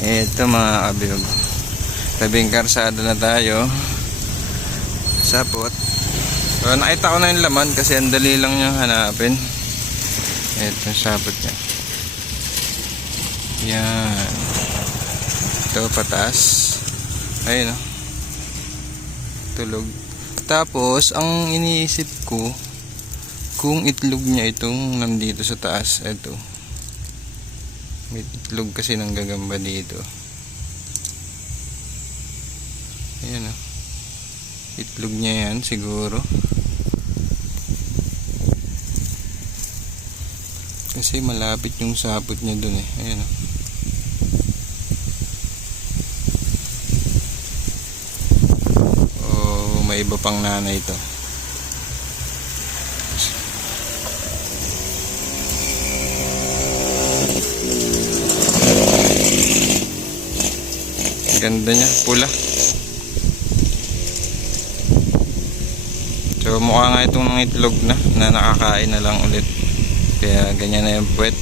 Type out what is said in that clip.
Ito mga kabilog, tabing karsada na tayo. Sapot. So, nakita ko na yung laman kasi ang dali lang niyang hanapin. Ito yung sapot niya. Yan. Ito patas. Ayun o. Tulog. Tapos ang iniisip ko, kung itlog niya itong nandito sa taas. Ito. May itlog kasi ng gagamba dito. Ayan o. Itlog niya yan siguro. Kasi malapit yung sapot niya dun eh. Ayan o. Oh, may iba pang nanay ito. Ganda niya, pula. So mukha nga itong itlog na nakakain na lang ulit. Kaya ganyan na yung puwet.